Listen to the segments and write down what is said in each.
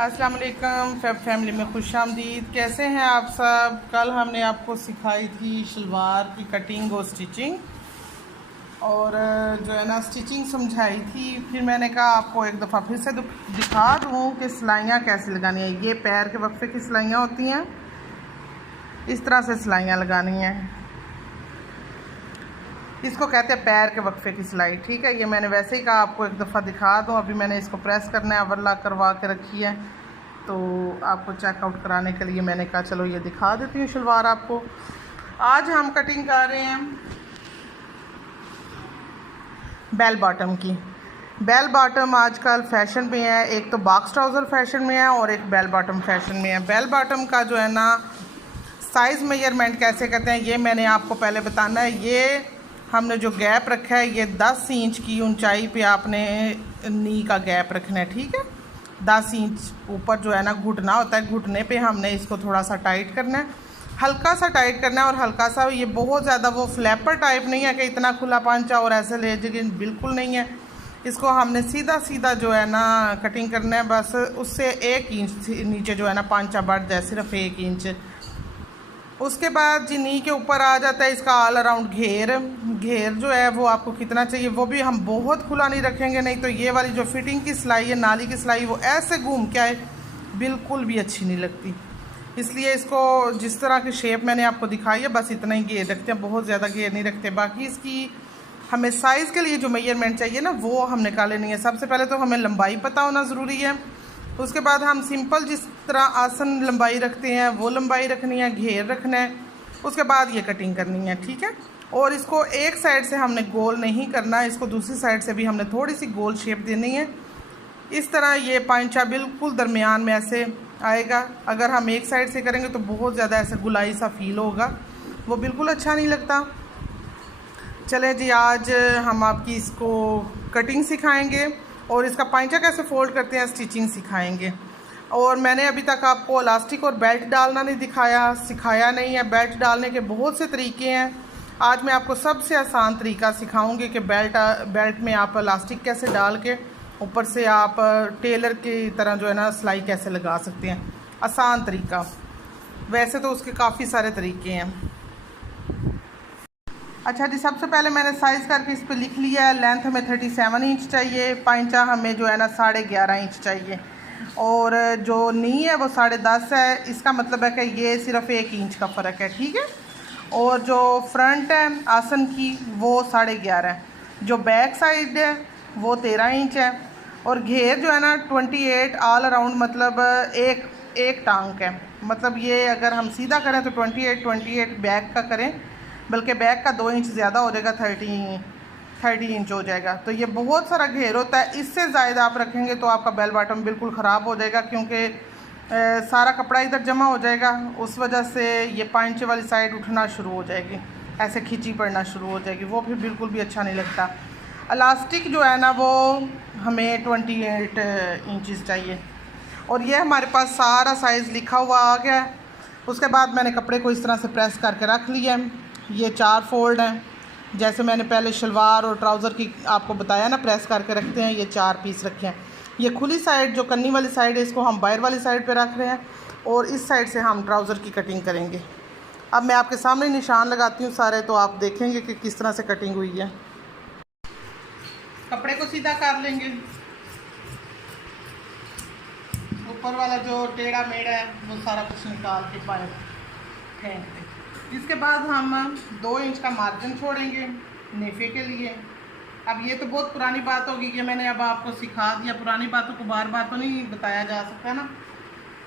अस्सलाम वालेकुम फैमिली में खुश आमदीद। कैसे हैं आप सब। कल हमने आपको सिखाई थी शलवार की कटिंग और स्टिचिंग और जो है ना स्टिचिंग समझाई थी। फिर मैंने कहा आपको एक दफ़ा फिर से दिखा दूँ कि सिलाइयाँ कैसे लगानी है। ये पैर के वक्फे की सिलाइयाँ होती हैं, इस तरह से सिलाइयाँ लगानी हैं। इसको कहते हैं पैर के वक्फे की सिलाई। ठीक है, ये मैंने वैसे ही कहा आपको एक दफ़ा दिखा दूँ। अभी मैंने इसको प्रेस करना है, ओवरलॉक करवा के रखी है, तो आपको चेकआउट कराने के लिए मैंने कहा चलो ये दिखा देती हूँ शलवार आपको। आज हम कटिंग कर रहे हैं बेल बॉटम की। बेल बॉटम आजकल फैशन में है। एक तो बॉक्स ट्राउज़र फैशन में है और एक बेल बॉटम फैशन में है। बेल बॉटम का जो है ना साइज़ मेजरमेंट कैसे करते हैं ये मैंने आपको पहले बताना है। ये हमने जो गैप रखा है ये 10 इंच की ऊंचाई पे आपने नी का गैप रखना है। ठीक है, 10 इंच ऊपर जो है ना घुटना होता है, घुटने पे हमने इसको थोड़ा सा टाइट करना है, हल्का सा टाइट करना है। और हल्का सा, ये बहुत ज़्यादा वो फ्लैपर टाइप नहीं है कि इतना खुला पांचा और ऐसे ले जाएगी, बिल्कुल नहीं है। इसको हमने सीधा सीधा जो है ना कटिंग करना है। बस उससे 1 इंच नीचे जो है ना पांचा बढ़ जाए, सिर्फ 1 इंच। उसके बाद जी नी के ऊपर आ जाता है इसका ऑल अराउंड घेर। घेर जो है वो आपको कितना चाहिए, वो भी हम बहुत खुला नहीं रखेंगे, नहीं तो ये वाली जो फिटिंग की सिलाई है, नाली की सिलाई, वो ऐसे घूम के आए, बिल्कुल भी अच्छी नहीं लगती। इसलिए इसको जिस तरह की शेप मैंने आपको दिखाई है बस इतना ही घेर रखते हैं, बहुत ज़्यादा घेर नहीं रखते। बाकी इसकी हमें साइज़ के लिए जो मेजरमेंट चाहिए ना वो हम निकाले नहीं है। सबसे पहले तो हमें लंबाई पता होना ज़रूरी है। उसके बाद हम सिंपल जिस तरह आसन लंबाई रखते हैं वो लंबाई रखनी है, घेर रखना है। उसके बाद ये कटिंग करनी है। ठीक है, और इसको एक साइड से हमने गोल नहीं करना, इसको दूसरी साइड से भी हमने थोड़ी सी गोल शेप देनी है। इस तरह ये पांचा बिल्कुल दरमियान में ऐसे आएगा। अगर हम एक साइड से करेंगे तो बहुत ज़्यादा ऐसे गुलाई सा फील होगा, वो बिल्कुल अच्छा नहीं लगता। चलें जी, आज हम आपकी इसको कटिंग सिखाएंगे और इसका पांचा कैसे फोल्ड करते हैं स्टिचिंग सिखाएंगे। और मैंने अभी तक आपको इलास्टिक और बेल्ट डालना नहीं सिखाया नहीं है। बेल्ट डालने के बहुत से तरीके हैं। आज मैं आपको सबसे आसान तरीका सिखाऊंगी कि बेल्ट में आप इलास्टिक कैसे डाल के ऊपर से आप टेलर की तरह जो है ना सिलाई कैसे लगा सकते हैं। आसान तरीका, वैसे तो उसके काफ़ी सारे तरीके हैं। अच्छा जी, सबसे पहले मैंने साइज़ करके इस पर लिख लिया है। लेंथ हमें 37 इंच चाहिए, पांचा हमें जो है ना 11.5 इंच चाहिए, और जो नी है वो 10.5 है। इसका मतलब है कि ये सिर्फ 1 इंच का फ़र्क है। ठीक है, और जो फ्रंट है आसन की वो 11.5 है, जो बैक साइड है वो 13 इंच है, और घेर जो है ना 28 ऑल अराउंड, मतलब एक टांग है। मतलब ये अगर हम सीधा करें तो 28 बैक का करें, बल्कि बैक का 2 इंच ज़्यादा हो जाएगा, 30 इंच हो जाएगा। तो ये बहुत सारा घेर होता है। इससे ज़्यादा आप रखेंगे तो आपका बेल बॉटम बिल्कुल ख़राब हो जाएगा, क्योंकि सारा कपड़ा इधर जमा हो जाएगा। उस वजह से ये पांचे वाली साइड उठना शुरू हो जाएगी, ऐसे खिंची पड़ना शुरू हो जाएगी, वो फिर बिल्कुल भी अच्छा नहीं लगता। इलास्टिक जो है ना वो हमें 28 इंचज़ चाहिए, और ये हमारे पास सारा साइज़ लिखा हुआ आ गया है। उसके बाद मैंने कपड़े को इस तरह से प्रेस करके रख लिया है। ये 4 फोल्ड हैं, जैसे मैंने पहले शलवार और ट्राउज़र की आपको बताया ना प्रेस करके रखते हैं। ये 4 पीस रखे हैं। ये खुली साइड जो कन्नी वाली साइड है इसको हम बाहर वाली साइड पे रख रहे हैं, और इस साइड से हम ट्राउज़र की कटिंग करेंगे। अब मैं आपके सामने निशान लगाती हूँ सारे, तो आप देखेंगे कि किस तरह से कटिंग हुई है। कपड़े को सीधा कर लेंगे, ऊपर वाला जो टेढ़ा मेढ़ा है वो सारा कुछ निकाल के बाहर फेंक दें। इसके बाद हम 2 इंच का मार्जिन छोड़ेंगे नेफे के लिए। अब ये तो बहुत पुरानी बात होगी कि मैंने अब आपको सिखा दिया, पुरानी बातों को बार बार तो नहीं बताया जा सकता ना।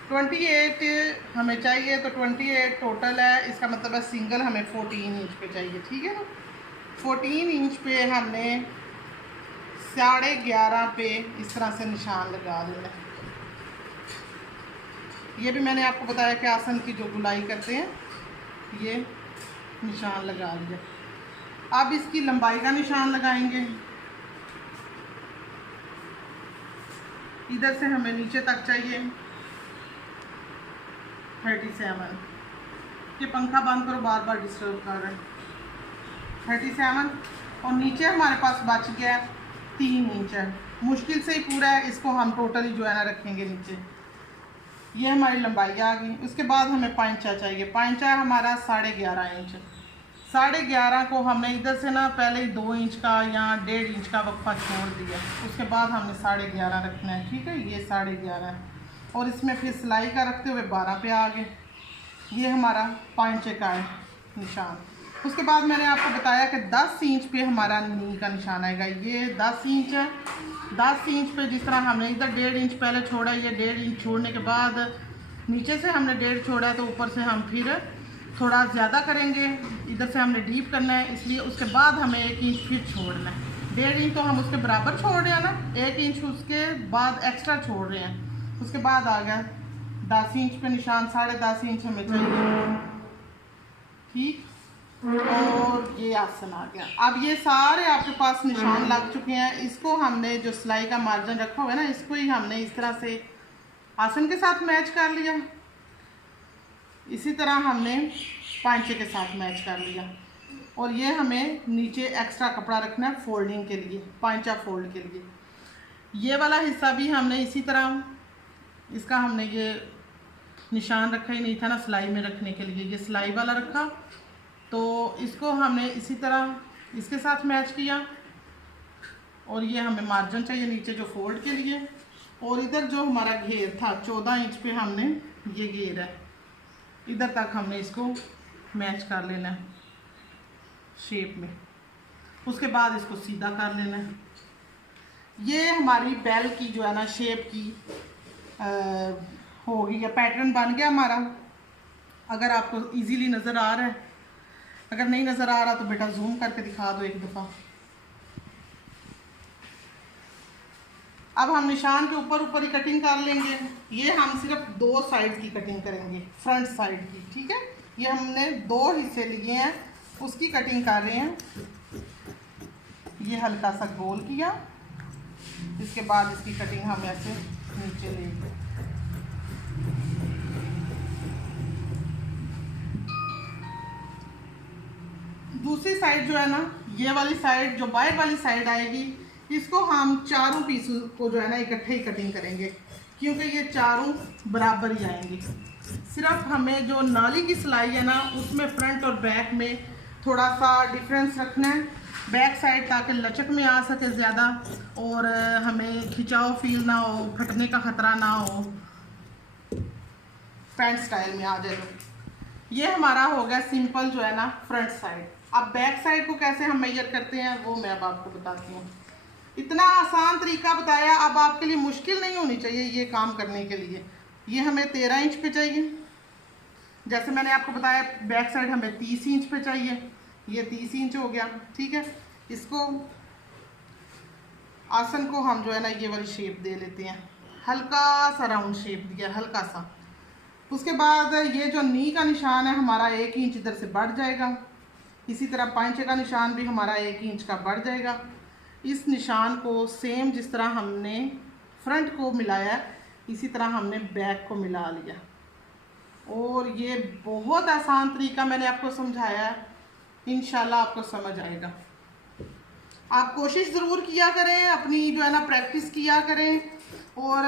28 हमें चाहिए, तो 28 टोटल है। इसका मतलब है सिंगल हमें 14 इंच पे चाहिए। ठीक है ना, 14 इंच पे हमने 11.5 पे इस तरह से निशान लगा देना है। ये भी मैंने आपको बताया कि आसन की जो गुलाई करते हैं ये निशान लगा लिया। अब इसकी लंबाई का निशान लगाएंगे। इधर से हमें नीचे तक चाहिए 37। ये पंखा बंद करो, बार बार डिस्टर्ब कर रहे हैं। 37, और नीचे हमारे पास बच गया 3 इंच है। मुश्किल से ही पूरा है, इसको हम टोटली जो है ना रखेंगे नीचे। ये हमारी लंबाई आ गई। उसके बाद हमें पांचा चाहिए। पांचा हमारा 11.5 इंच। 11.5 को हमने इधर से ना पहले ही 2 इंच का या 1.5 इंच का वक्फा छोड़ दिया। उसके बाद हमने 11.5 रखना है, ठीक है। ये 11.5 है और इसमें फिर सिलाई का रखते हुए 12 पे आ गए। ये हमारा पांचे का है निशान। उसके बाद मैंने आपको बताया कि 10 इंच पे हमारा नी का निशान आएगा। ये 10 इंच है। 10 इंच पे जिस तरह हमने इधर 1.5 इंच पहले छोड़ा, ये 1.5 इंच छोड़ने के बाद नीचे से हमने 1.5 छोड़ा है, तो ऊपर से हम फिर थोड़ा ज़्यादा करेंगे। इधर से हमने डीप करना है, इसलिए उसके बाद हमें 1 इंच फिर छोड़ना है। 1.5 इंच तो हम उसके बराबर छोड़ रहे हैं ना, 1 इंच उसके बाद एक्स्ट्रा छोड़ रहे हैं। उसके बाद आ गया 10 इंच पे निशान। 10.5 इंच हमें चाहिए, ठीक। और ये आसन आ गया। अब ये सारे आपके पास निशान लग चुके हैं। इसको हमने जो सिलाई का मार्जिन रखा हुआ है ना, इसको ही हमने इस तरह से आसन के साथ मैच कर लिया। इसी तरह हमने पांचे के साथ मैच कर लिया। और ये हमें नीचे एक्स्ट्रा कपड़ा रखना है फोल्डिंग के लिए, पांचा फोल्ड के लिए। ये वाला हिस्सा भी हमने इसी तरह, इसका हमने ये निशान रखा ही नहीं था ना सिलाई में रखने के लिए, ये सिलाई वाला रखा, तो इसको हमने इसी तरह इसके साथ मैच किया। और ये हमें मार्जिन चाहिए नीचे जो फोल्ड के लिए। और इधर जो हमारा घेर था 14 इंच पे हमने ये घेर है, इधर तक हमने इसको मैच कर लेना है शेप में। उसके बाद इसको सीधा कर लेना है। ये हमारी बेल की जो है ना शेप की हो गई है, पैटर्न बन गया हमारा। अगर आपको इजीली नज़र आ रहा है, अगर नहीं नज़र आ रहा तो बेटा जूम करके दिखा दो एक दफ़ा। अब हम निशान के ऊपर ऊपर ही कटिंग कर लेंगे। ये हम सिर्फ 2 साइड की कटिंग करेंगे, फ्रंट साइड की, ठीक है। ये हमने 2 हिस्से लिए हैं, उसकी कटिंग कर रहे हैं। ये हल्का सा गोल किया, इसके बाद इसकी कटिंग हम ऐसे नीचे लेंगे। दूसरी साइड जो है ना, ये वाली साइड जो बाएं वाली साइड आएगी, इसको हम चारों पीस को जो है ना इकट्ठे ही कटिंग करेंगे, क्योंकि ये चारों बराबर ही आएंगे। सिर्फ हमें जो नाली की सिलाई है ना, उसमें फ्रंट और बैक में थोड़ा सा डिफरेंस रखना है। बैक साइड ताकि लचक में आ सके ज़्यादा और हमें खिंचाव फील ना हो, फटने का ख़तरा ना हो, पैंट स्टाइल में आ जाए। ये हमारा हो गया सिंपल जो है ना फ्रंट साइड। अब बैक साइड को कैसे हम मेजर करते हैं वो मैं अब आपको बताती हूँ। इतना आसान तरीका बताया, अब आपके लिए मुश्किल नहीं होनी चाहिए ये काम करने के लिए। ये हमें 13 इंच पे चाहिए, जैसे मैंने आपको बताया। बैक साइड हमें 30 इंच पे चाहिए, ये 30 इंच हो गया, ठीक है। इसको आसन को हम जो है ना ये वाली शेप दे लेते हैं, हल्का सा राउंड शेप दिया, हल्का सा। उसके बाद ये जो नी का निशान है हमारा 1 इंच इधर से बढ़ जाएगा। इसी तरह पांचे का निशान भी हमारा 1 इंच का बढ़ जाएगा। इस निशान को सेम जिस तरह हमने फ्रंट को मिलाया, इसी तरह हमने बैक को मिला लिया। और ये बहुत आसान तरीका मैंने आपको समझाया है, इंशाल्लाह आपको समझ आएगा। आप कोशिश ज़रूर किया करें, अपनी जो है ना प्रैक्टिस किया करें। और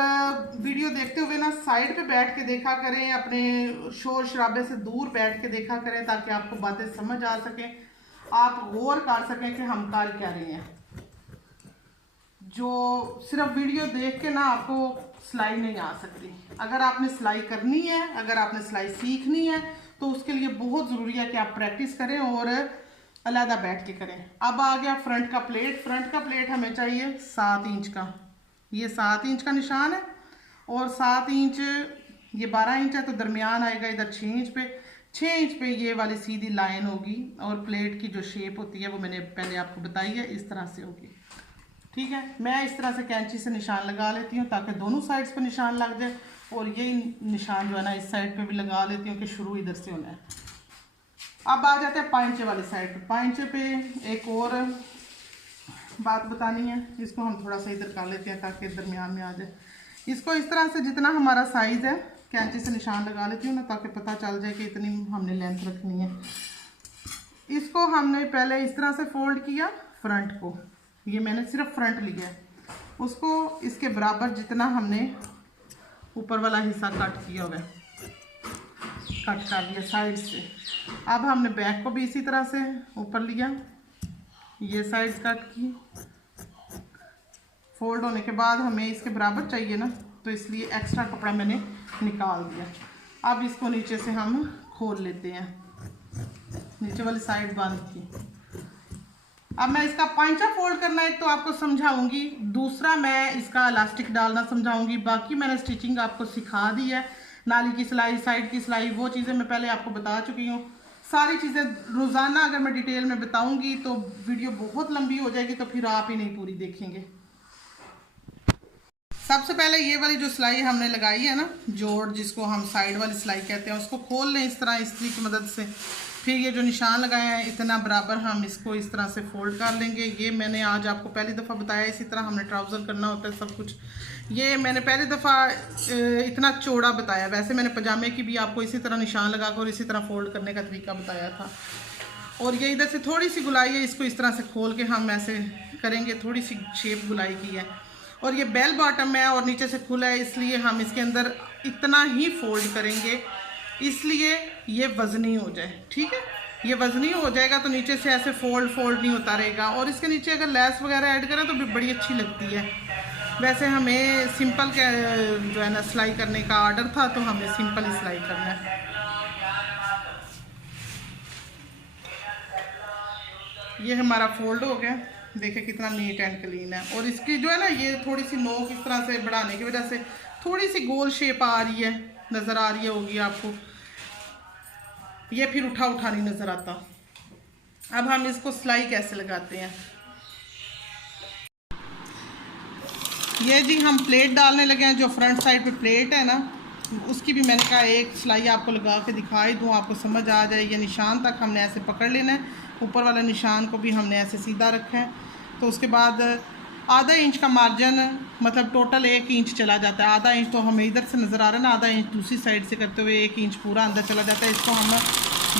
वीडियो देखते हुए ना साइड पे बैठ के देखा करें, अपने शोर शराबे से दूर बैठ के देखा करें, ताकि आपको बातें समझ आ सकें, आप गौर कर सकें कि हम कर क्या रहे हैं। जो सिर्फ वीडियो देख के ना आपको सिलाई नहीं आ सकती। अगर आपने सिलाई करनी है, अगर आपने सिलाई सीखनी है, तो उसके लिए बहुत ज़रूरी है कि आप प्रैक्टिस करें और अलहदा बैठ के करें। अब आ गया फ्रंट का प्लेट। फ्रंट का प्लेट हमें चाहिए 7 इंच का। ये 7 इंच का निशान है और 7 इंच, ये 12 इंच है, तो दरमियान आएगा इधर 6 इंच पे। 6 इंच पे ये वाली सीधी लाइन होगी। और प्लेट की जो शेप होती है वो मैंने पहले आपको बताई है, इस तरह से होगी, ठीक है। मैं इस तरह से कैंची से निशान लगा लेती हूँ ताकि दोनों साइड्स पर निशान लग जाए। और ये निशान जो है ना इस साइड पे भी लगा लेती हूँ कि शुरू इधर से होना है। अब आ जाते हैं पांचे वाली साइड पे। पांचे पे एक और बात बतानी है, इसको हम थोड़ा सा इधर कर लेते हैं ताकि दरमियान में आ जाए। इसको इस तरह से जितना हमारा साइज़ है कैंची से निशान लगा लेती हूँ ना, ताकि पता चल जाए कि इतनी हमने लेंथ रखनी है। इसको हमने पहले इस तरह से फोल्ड किया फ्रंट को, ये मैंने सिर्फ फ्रंट लिया है। उसको इसके बराबर जितना हमने ऊपर वाला हिस्सा कट किया हुआ है, कट कर लिया साइड से। अब हमने बैक को भी इसी तरह से ऊपर लिया, ये साइड कट की। फोल्ड होने के बाद हमें इसके बराबर चाहिए ना, तो इसलिए एक्स्ट्रा कपड़ा मैंने निकाल दिया। अब इसको नीचे से हम खोल लेते हैं, नीचे वाली साइड बंद की। अब मैं इसका पांचा फोल्ड करना एक तो आपको समझाऊंगी, दूसरा मैं इसका इलास्टिक डालना समझाऊंगी। बाकी मैंने स्टिचिंग आपको सिखा दी है, नाली की सिलाई, साइड की सिलाई, वो चीज़ें मैं पहले आपको बता चुकी हूँ। सारी चीज़ें रोज़ाना अगर मैं डिटेल में बताऊंगी तो वीडियो बहुत लंबी हो जाएगी, तो फिर आप ही नहीं पूरी देखेंगे। सबसे पहले ये वाली जो सिलाई हमने लगाई है ना, जोड़ जिसको हम साइड वाली सिलाई कहते हैं, उसको खोल लें इस तरह इस्त्री की मदद से। फिर ये जो निशान लगाए हैं इतना बराबर हम इसको इस तरह से फोल्ड कर लेंगे। ये मैंने आज आपको पहली दफ़ा बताया, इसी तरह हमने ट्राउज़र करना होता है सब कुछ। ये मैंने पहली दफ़ा इतना चौड़ा बताया, वैसे मैंने पजामे की भी आपको इसी तरह निशान लगा कर इसी तरह फोल्ड करने का तरीका बताया था। और ये इधर से थोड़ी सी गुलाई है, इसको इस तरह से खोल के हम ऐसे करेंगे, थोड़ी सी शेप गुलाई की है। और ये बेल बॉटम है और नीचे से खुला है, इसलिए हम इसके अंदर इतना ही फोल्ड करेंगे, इसलिए ये वज़नी हो जाए। ठीक है, ये वज़नी हो जाएगा तो नीचे से ऐसे फोल्ड नहीं होता रहेगा। और इसके नीचे अगर लेस वगैरह ऐड करें तो भी बड़ी अच्छी लगती है। वैसे हमें सिंपल के जो है ना सिलाई करने का ऑर्डर था, तो हमें सिंपल ही सिलाई करना है। ये हमारा फोल्ड हो गया, देखिए कितना नीट एंड क्लीन है। और इसकी जो है ना ये थोड़ी सी नोक इस तरह से बढ़ाने की वजह से थोड़ी सी गोल शेप आ रही है, नज़र आ रही होगी आपको। ये फिर उठा नहीं नज़र आता। अब हम इसको सिलाई कैसे लगाते हैं, ये जी हम प्लेट डालने लगे हैं। जो फ्रंट साइड पे प्लेट है ना, उसकी भी मैंने कहा एक सिलाई आपको लगा के दिखाई दूँ, आपको समझ आ जाए। ये निशान तक हमने ऐसे पकड़ लेना है, ऊपर वाला निशान को भी हमने ऐसे सीधा रखा है। तो उसके बाद आधा इंच का मार्जिन, मतलब टोटल 1 इंच चला जाता है। आधा इंच तो हमें इधर से नज़र आ रहा है ना, आधा इंच दूसरी साइड से करते हुए 1 इंच पूरा अंदर चला जाता है। इसको हम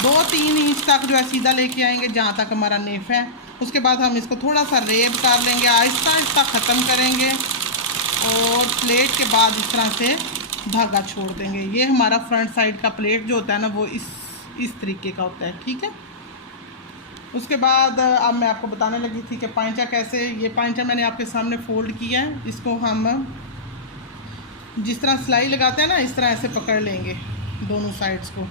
2-3 इंच तक जो है सीधा लेके आएंगे जहाँ तक हमारा नेफ है। उसके बाद हम इसको थोड़ा सा रेब कर लेंगे, आहिस्ता आहिस्ता ख़त्म करेंगे और प्लेट के बाद इस तरह से धागा छोड़ देंगे। ये हमारा फ्रंट साइड का प्लेट जो होता है ना, वो इस तरीके का होता है। ठीक है, उसके बाद अब मैं आपको बताने लगी थी कि पांचा कैसे। ये पांचा मैंने आपके सामने फोल्ड किया है, इसको हम जिस तरह सिलाई लगाते हैं ना, इस तरह ऐसे पकड़ लेंगे दोनों साइड्स को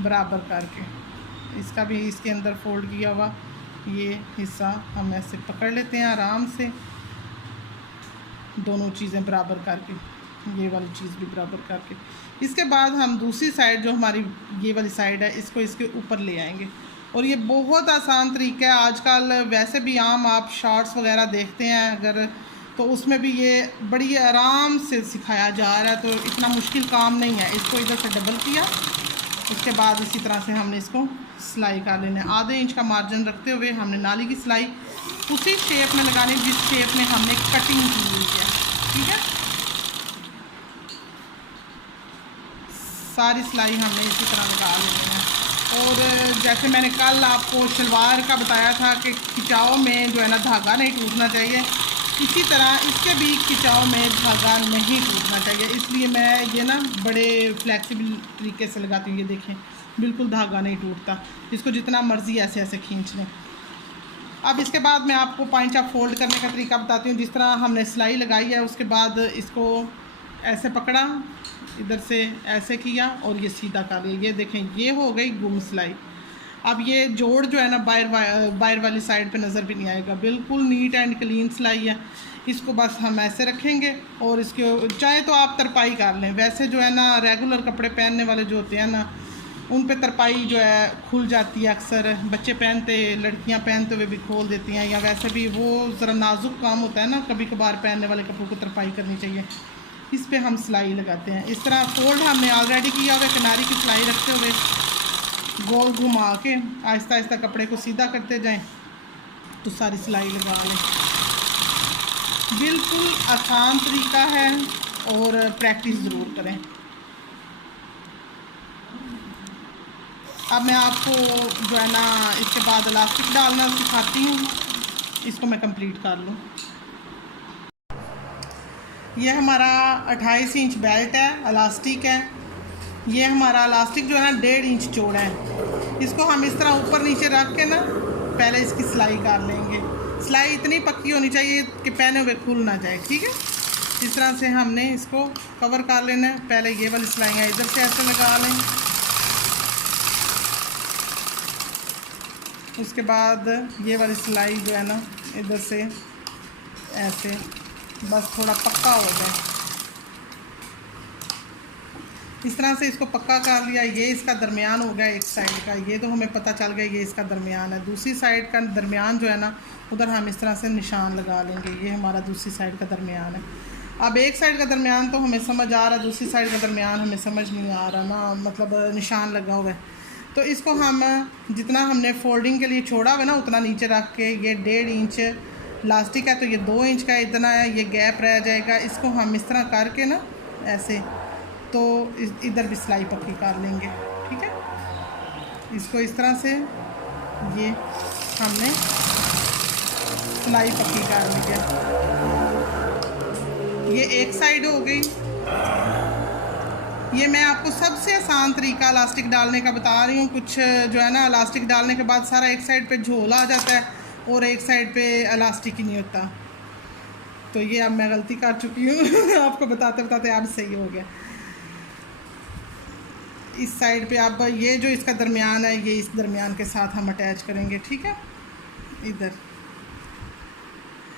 बराबर करके। इसका भी इसके अंदर फोल्ड किया हुआ ये हिस्सा हम ऐसे पकड़ लेते हैं आराम से, दोनों चीज़ें बराबर करके, ये वाली चीज़ भी बराबर करके। इसके बाद हम दूसरी साइड जो हमारी ये वाली साइड है, इसको इसके ऊपर ले आएंगे। और ये बहुत आसान तरीका है। आजकल वैसे भी आम आप शॉर्ट्स वगैरह देखते हैं अगर, तो उसमें भी ये बड़ी आराम से सिखाया जा रहा है, तो इतना मुश्किल काम नहीं है। इसको इधर से डबल किया, उसके बाद इसी तरह से हमने इसको सिलाई कर लेना है। आधे इंच का मार्जिन रखते हुए हमने नाली की सिलाई उसी शेप में लगानी जिस शेप में हमने कटिंग की हुई है। ठीक है, सारी सिलाई हमने इसी तरह लगा लेनी है। और जैसे मैंने कल आपको शलवार का बताया था कि खिंचाव में जो है ना धागा नहीं टूटना चाहिए, इसी तरह इसके भी खिंचाव में धागा नहीं टूटना चाहिए। इसलिए मैं ये ना बड़े फ्लेक्सिबल तरीके से लगाती हूँ। ये देखें, बिल्कुल धागा नहीं टूटता, इसको जितना मर्ज़ी ऐसे ऐसे खींच लें। अब इसके बाद मैं आपको पांचा फोल्ड करने का तरीका बताती हूँ। जिस तरह हमने सिलाई लगाई है, उसके बाद इसको ऐसे पकड़ा, इधर से ऐसे किया और ये सीधा कर लिया। ये देखें, ये हो गई गुम सिलाई। अब ये जोड़ जो है ना बाहर वाली साइड पे नज़र भी नहीं आएगा, बिल्कुल नीट एंड क्लीन सिलाई है। इसको बस हम ऐसे रखेंगे और इसके चाहे तो आप तरपाई कर लें। वैसे जो है ना रेगुलर कपड़े पहनने वाले जो होते हैं ना, उन पे तरपाई जो है खुल जाती है। अक्सर बच्चे पहनते, लड़कियां पहनते हुए भी खोल देती हैं, या वैसे भी वो ज़रा नाजुक काम होता है ना, कभी कभार पहनने वाले कपड़ों को तरपाई करनी चाहिए। इस पे हम सिलाई लगाते हैं। इस तरह फोल्ड हमने ऑलरेडी किया हुआ, किनारे की सिलाई रखते हुए गोल घुमा के आहिस्ता आहिस्ता कपड़े को सीधा करते जाएं तो सारी सिलाई लगा लें। बिल्कुल आसान तरीका है और प्रैक्टिस ज़रूर करें। अब मैं आपको जो है ना इसके बाद इलास्टिक डालना सिखाती हूँ, इसको मैं कंप्लीट कर लूँ। ये हमारा 28 इंच बेल्ट है, इलास्टिक है। ये हमारा इलास्टिक जो है ना 1.5 इंच चौड़ा है। इसको हम इस तरह ऊपर नीचे रख के ना पहले इसकी सिलाई कर लेंगे। सिलाई इतनी पक्की होनी चाहिए कि पहने हुए खुल ना जाए, ठीक है। इस तरह से हमने इसको कवर कर लेना है। पहले ये वाली सिलाइयाँ इधर से ऐसे लगा लें, उसके बाद ये वाली सिलाई जो है ना इधर से ऐसे, बस थोड़ा पक्का हो जाए। इस तरह से इसको पक्का कर लिया। ये इसका दरमियान हो गया एक साइड का, ये तो हमें पता चल गया ये इसका दरमियान है। दूसरी साइड का दरमियान जो है ना उधर हम इस तरह से निशान लगा लेंगे। ये हमारा दूसरी साइड का दरमियान है। अब एक साइड का दरमियान तो हमें समझ आ रहा है, दूसरी साइड का दरमियान हमें समझ नहीं आ रहा ना, मतलब निशान लगा हुआ है। तो इसको हम जितना हमने फोल्डिंग के लिए छोड़ा हुआ है ना उतना नीचे रख के, ये 1.5 इंच इलास्टिक है तो ये 2 इंच का इतना है, ये गैप रह जाएगा। इसको हम इस तरह करके ना ऐसे, तो इधर भी सिलाई पक्की कर लेंगे, ठीक है। इसको इस तरह से ये हमने सिलाई पक्की कर ली है। ये एक साइड हो गई। ये मैं आपको सबसे आसान तरीका इलास्टिक डालने का बता रही हूँ। कुछ जो है ना इलास्टिक डालने के बाद सारा एक साइड पे झोला आ जाता है और एक साइड पे इलास्टिक ही नहीं होता। तो ये अब मैं गलती कर चुकी हूँ आपको बताते बताते अब सही हो गया। इस साइड पे अब ये जो इसका दरमियान है ये इस दरमियान के साथ हम अटैच करेंगे, ठीक है, इधर।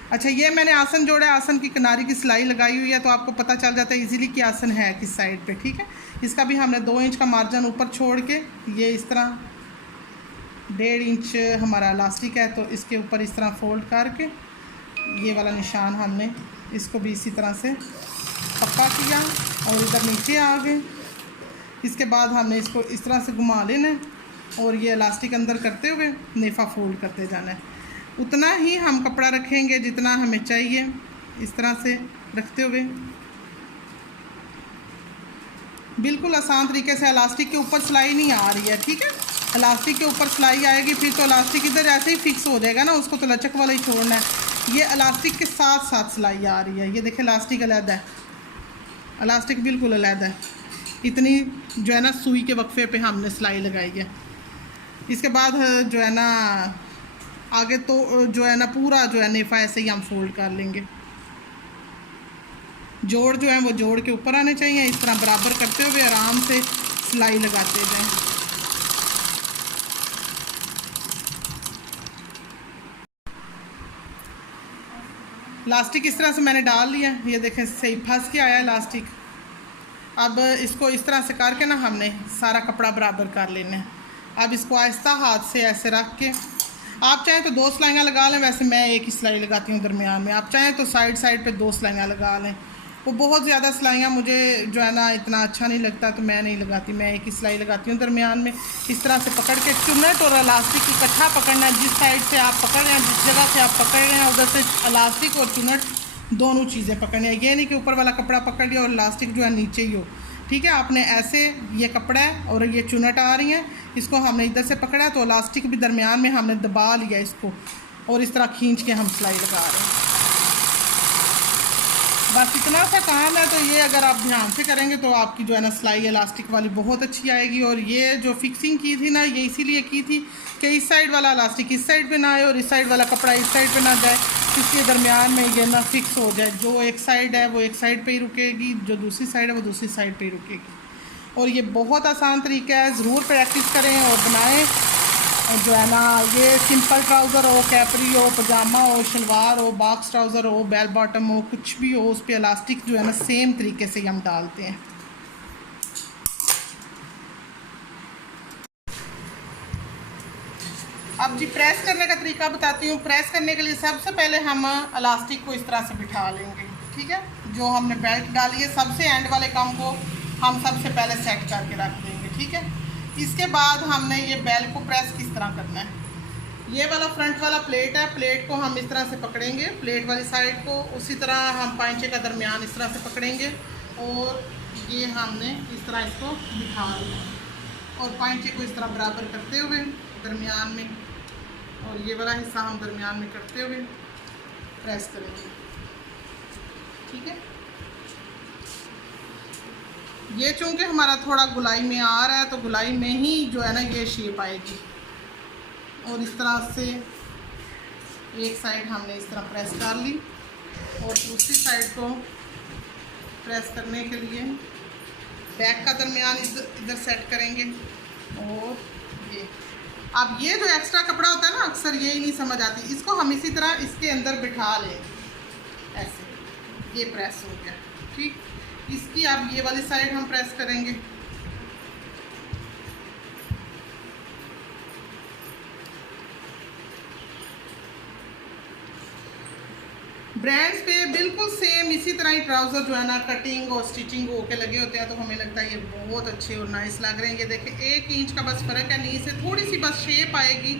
अच्छा, ये मैंने आसन जोड़ा, आसन की किनारी की सिलाई लगाई हुई है तो आपको पता चल जाता है इजीली कि आसन है किस साइड पे, ठीक है। इसका भी हमने 2 इंच का मार्जिन ऊपर छोड़ के ये इस तरह 1.5 इंच हमारा इलास्टिक है तो इसके ऊपर इस तरह फोल्ड करके ये वाला निशान हमने इसको भी इसी तरह से पक्का किया और इधर नीचे आ गए। इसके बाद हमने इसको इस तरह से घुमा लेना है और ये इलास्टिक अंदर करते हुए नेफ़ा फोल्ड करते जाना है। उतना ही हम कपड़ा रखेंगे जितना हमें चाहिए, इस तरह से रखते हुए बिल्कुल आसान तरीके से। इलास्टिक के ऊपर सिलाई नहीं आ रही है, ठीक है। इलास्टिक के ऊपर सिलाई आएगी फिर तो इलास्टिक इधर ऐसे ही फिक्स हो जाएगा ना, उसको तो लचक वाला ही छोड़ना है। ये इलास्टिक के साथ साथ सिलाई आ रही है। ये देखें इलास्टिक अलग है, इलास्टिक बिल्कुल अलग है। इतनी जो है ना सुई के वक्फे पे हमने सिलाई लगाई है। इसके बाद जो है ना आगे तो जो है ना पूरा जो है नेफा ऐसे ही हम फोल्ड कर लेंगे। जोड़ जो है वो जोड़ के ऊपर आने चाहिए। इस तरह बराबर करते हुए आराम से सिलाई लगाते जाएं। इलास्टिक इस तरह से मैंने डाल लिया, ये देखें सही फंस के आया इलास्टिक। अब इसको इस तरह से करके ना हमने सारा कपड़ा बराबर कर लेना है। अब इसको आहिस्ता हाथ से ऐसे रख के, आप चाहें तो 2 सिलाइयाँ लगा लें, वैसे मैं एक ही सिलाई लगाती हूँ दरमियान में। आप चाहें तो साइड साइड पे 2 सिलाइयाँ लगा लें। वो बहुत ज़्यादा सिलाइयाँ मुझे जो है ना इतना अच्छा नहीं लगता तो मैं नहीं लगाती, मैं एक ही सिलाई लगाती हूँ दरमियान में। इस तरह से पकड़ के चुन्नट और इलास्टिक इकट्ठा पकड़ना है। जिस साइड से आप पकड़ रहे हैं, जिस जगह से आप पकड़ रहे हैं उधर से इलास्टिक और चुन्नट दोनों चीज़ें पकड़नी है। ये नहीं कि ऊपर वाला कपड़ा पकड़ लिया और इलास्टिक जो है नीचे ही हो, ठीक है। आपने ऐसे, ये कपड़ा है और ये चुनट आ रही है, इसको हमने इधर से पकड़ा है तो इलास्टिक भी दरमियान में हमने दबा लिया इसको और इस तरह खींच के हम सिलाई लगा रहे हैं। बस इतना सा काम है। तो ये अगर आप ध्यान से करेंगे तो आपकी जो है ना सिलाई इलास्टिक वाली बहुत अच्छी आएगी। और ये जो फिक्सिंग की थी ना ये इसीलिए की थी कि इस साइड वाला इलास्टिक इस साइड पे ना आए और इस साइड वाला कपड़ा इस साइड पे ना जाए, इसके दरमियान में ये ना फिक्स हो जाए। जो एक साइड है वो एक साइड पे ही रुकेगी, जो दूसरी साइड है वो दूसरी साइड पे ही रुकेगी। और ये बहुत आसान तरीका है, ज़रूर प्रैक्टिस करें और बनाएं। और जो है ना ये सिंपल ट्राउज़र हो, कैपरी हो, पजामा हो, शलवार हो, बॉक्स ट्राउज़र हो, बेल बॉटम हो, कुछ भी हो, उस पर इलास्टिक जो है ना सेम तरीके से हम डालते हैं। अब जी प्रेस करने का तरीका बताती हूँ। प्रेस करने के लिए सबसे पहले हम इलास्टिक को इस तरह से बिठा लेंगे, ठीक है। जो हमने बेल्ट डाली है सबसे एंड वाले काम को हम सबसे पहले सेट करके रख देंगे, ठीक है। इसके बाद हमने ये बेल को प्रेस किस तरह करना है। ये वाला फ्रंट वाला प्लेट है, प्लेट को हम इस तरह से पकड़ेंगे, प्लेट वाली साइड को। उसी तरह हम पांचे का दरमियान इस तरह से पकड़ेंगे और ये हमने इस तरह इसको बिठा लिया और पांचे को इस तरह बराबर करते हुए दरमियान में, और ये वाला हिस्सा हम दरमियान में करते हुए प्रेस करेंगे, ठीक है। ये चूँकि हमारा थोड़ा गुलाई में आ रहा है तो गुलाई में ही जो है ना ये शेप आएगी। और इस तरह से एक साइड हमने इस तरह प्रेस कर ली और दूसरी साइड को प्रेस करने के लिए बैक का दरमियान इधर सेट करेंगे। और ये अब ये जो एक्स्ट्रा कपड़ा होता है ना, अक्सर यही नहीं समझ आती, इसको हम इसी तरह इसके अंदर बिठा लें ऐसे, ये प्रेस हो गया। ठीक, इसकी अब ये वाली साइड हम प्रेस करेंगे। ब्रांड्स पे बिल्कुल सेम इसी तरह ही ट्राउज़र जो है ना कटिंग और स्टिचिंग होके लगे होते हैं, तो हमें लगता है ये बहुत अच्छे और नाइस लग रहे हैं। ये देखिए 1 इंच का बस फ़र्क है, नी से थोड़ी सी बस शेप आएगी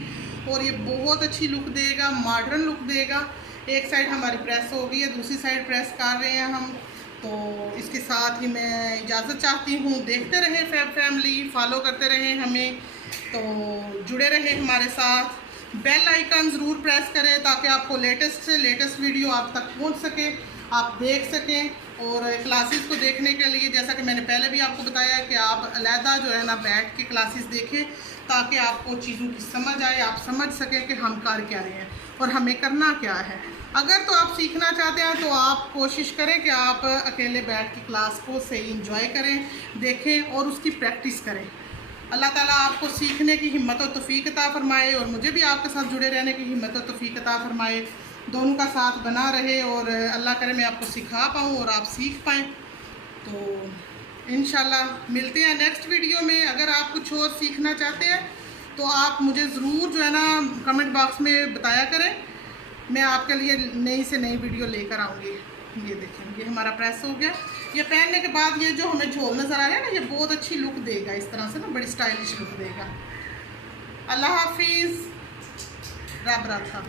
और ये बहुत अच्छी लुक देगा, मॉडर्न लुक देगा। एक साइड हमारी प्रेस हो गई है, दूसरी साइड प्रेस कर रहे हैं हम। तो इसके साथ ही मैं इजाज़त चाहती हूँ। देखते रहें फैब फैमिली, फॉलो करते रहें हमें, तो जुड़े रहें हमारे साथ। बेल आइकन ज़रूर प्रेस करें ताकि आपको लेटेस्ट से लेटेस्ट वीडियो आप तक पहुंच सके, आप देख सकें। और क्लासेस को देखने के लिए जैसा कि मैंने पहले भी आपको बताया कि आप अलहदा जो है ना बैठ के क्लासेस देखें ताकि आपको चीज़ों की समझ आए, आप समझ सकें कि हम कर क्या रहे हैं और हमें करना क्या है। अगर तो आप सीखना चाहते हैं तो आप कोशिश करें कि आप अकेले बैठ के क्लास को सही इंजॉय करें, देखें और उसकी प्रैक्टिस करें। अल्लाह ताला आपको सीखने की हिम्मत और तौफीक अता फरमाए और मुझे भी आपके साथ जुड़े रहने की हिम्मत और तौफीक अता फरमाए। दोनों का साथ बना रहे और अल्लाह करे मैं आपको सिखा पाऊँ और आप सीख पाएँ। तो इंशाल्लाह मिलते हैं नेक्स्ट वीडियो में। अगर आप कुछ और सीखना चाहते हैं तो आप मुझे ज़रूर जो है ना कमेंट बॉक्स में बताया करें, मैं आपके लिए नई से नई वीडियो लेकर आऊँगी। ये देखें, ये हमारा प्रेस हो गया। ये पहनने के बाद ये जो हमें झोल नज़र आ रहा है ना, ये बहुत अच्छी लुक देगा, इस तरह से ना बड़ी स्टाइलिश लुक देगा। अल्लाह हाफिज़, रब रखा।